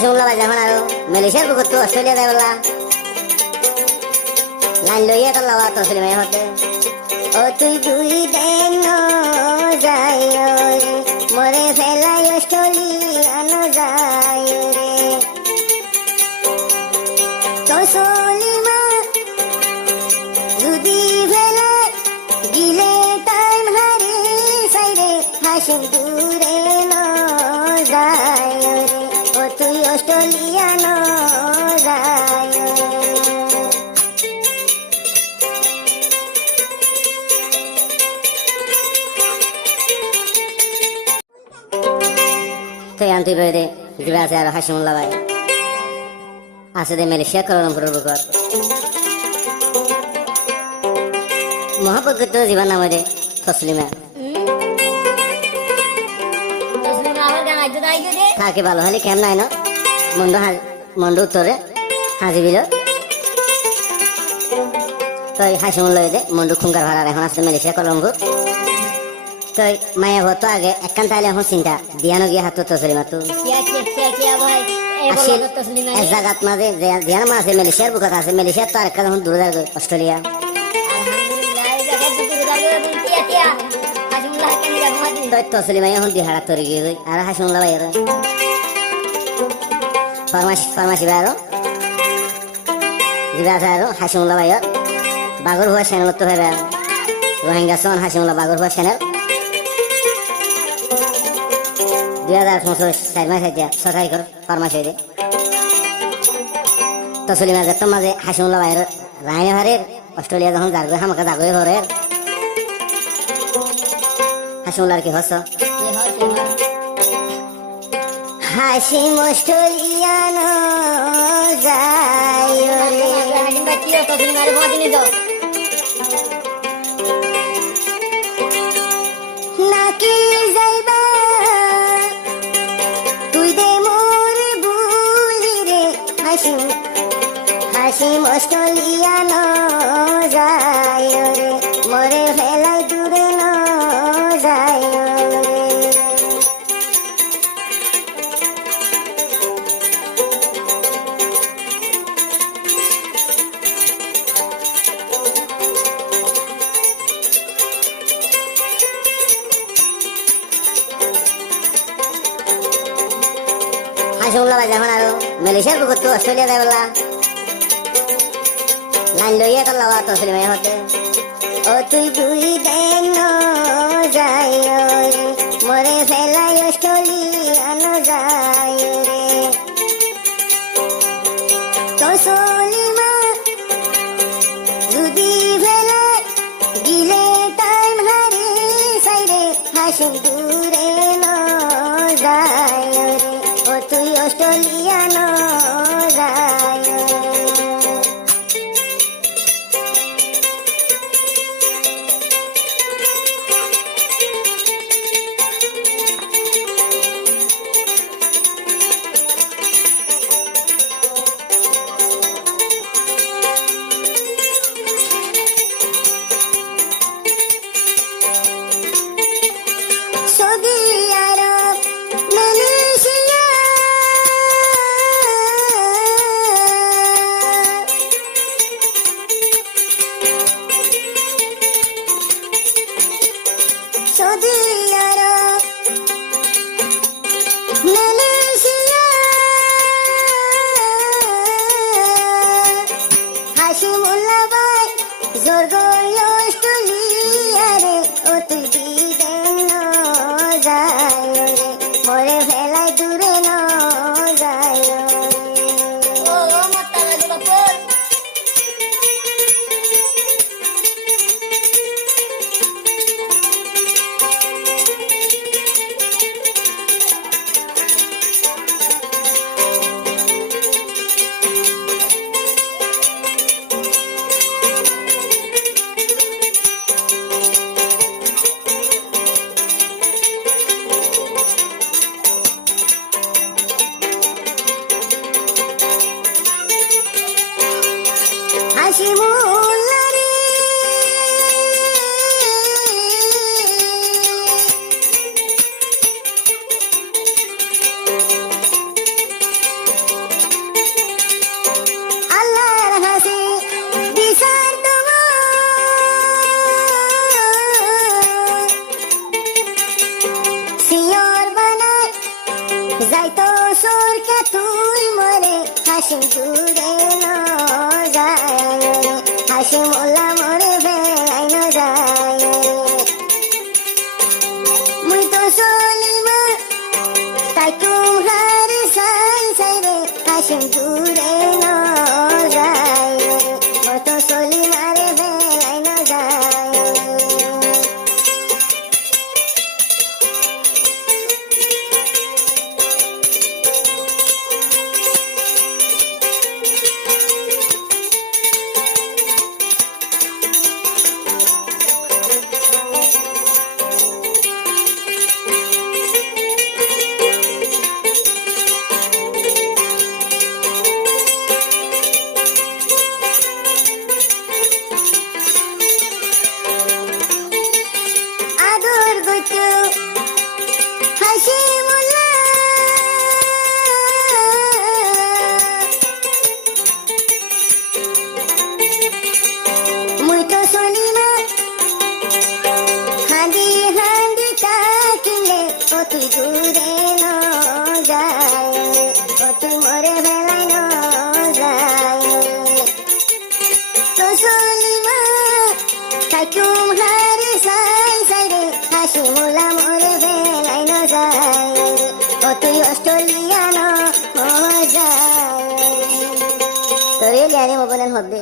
হাসুমলা বাজে এখন আর মালয়েশিয়ার বুকত তো অস্ট্রেলিয়া যাই বলা লাইন লইয়া তো লওয়া তো সিনেমায় হতে ও তুই দুই দেন যাই রে মরে ফেলাই অস্ট্রেলিয়ানো যাই রে তো সলিমা যদি ফেলে গিলে টাইম হারে সাইরে হাসিম দূরে ন যায় রে ও তুই অস্ট্রেলিয়ানো যায় রে তো আনতে বেড়ে দিবে আছে আর হাসিমুল্লাহ ভাই আছে দে মালয়েশিয়া কুয়ালালামপুরের বুকর মহাপত করতে জীবন নামে দে তসলিমা থাকে ভালো হলে কেম নাই না মন্ডু উত্তরে হাজি বিল তাই হাসিমুল্লাহ দে মন্ডু খুঙ্গার ভাড়া এখন আসছে মালয়েশিয়া কুয়ালালামপুর তাই মায়া ভত আগে একখান তাইলে এখন চিন্তা দিয়ানো গিয়ে হাত তসলিমা তো এক জায়গাত মাঝে ধ্যান মা আছে মালয়েশিয়ার বুকত আছে মালয়েশিয়ার তো আরেকটা যখন দূরে যাবে অস্ট্রেলিয়া তসলিমাই এখন দিহারা তরি গিয়ে যাই আর হাসিমুল্লাহ ভাই ফার্মাসি ভাই আরো জিবা আছে আরো হাসিমুল্লাহ ভাই বাগর হুয়া চ্যানেল তো ভাই রোহিঙ্গা সন হাসিমুল্লাহ বাগর হুয়া চ্যানেল 2015 মাস হইতে সরকারি কর ফার্মাসি হইতে তসলিমা যেত মাঝে হাসিমুল্লাহ ভাইয়ের রায়নে ভারের অস্ট্রেলিয়া যখন যাবে আমাকে যাগই ভরের হাসিমুল্লাহর কি হস হাসিম অস্ট্রেলিয়ানো যায় নাকি যাইবা তুই দে মোর বুলি রে হাসিম অস্ট্রেলিয়ানো যায় রে মরে ফেলাই দূরে ন যায় রে হাসিমুল্লাহ ভাই এখন আর মালয়েশিয়ার বুকত তো অস্ট্রেলিয়া যাই বলা লাইন লইয়া তো লওয়া তো সিনেমায় হতে ও তুই দুই দেন যাই রে মরে ফেলাই অস্ট্রেলিয়ানো যাই রে তো সলিমা যদি ফেলে গিলে টাইম হারে সাইরে হাসিম দূরে ন যায় রে ও তুই অস্ট্রেলিয়ানো যায় রে সৌদি আরব মালয়েশিয়া সৌদি আরব মালয়েশিয়া হাসিমুল্লাহ ভাই জোর গই অস্ট্রেলিয়া রে ও তুই দিদেন যায় রে মরে ফেলাই দূরে ন যায় রে ও মাতা বাপুর যাইতো সরকে তুই মরে হাসিম দূরে ন যায় রে হাসিম ওলা মরে বেড়াই ন যায় রে মুই তো চলিমা তাই তোমার সাই সাই রে হাসিম দূরে ন যায় রে মুই তো চলিমা রে বেড়াই ন যায় রে আদর গুতো হাসি মোলা মুই তো চলিমা হাঁদি হাঁদি তাকিলে ও তুই দূরে ন যায় ও তুই মরে বেলায় ন যায় তো চলিমা তাই তোমার সাই সাই রে হাসি মোলা মরে বেলায় ন যায় ও তুই অস্ট্রেলিয়া ন যায় তোরে লিয়ারে মোবাইল হবে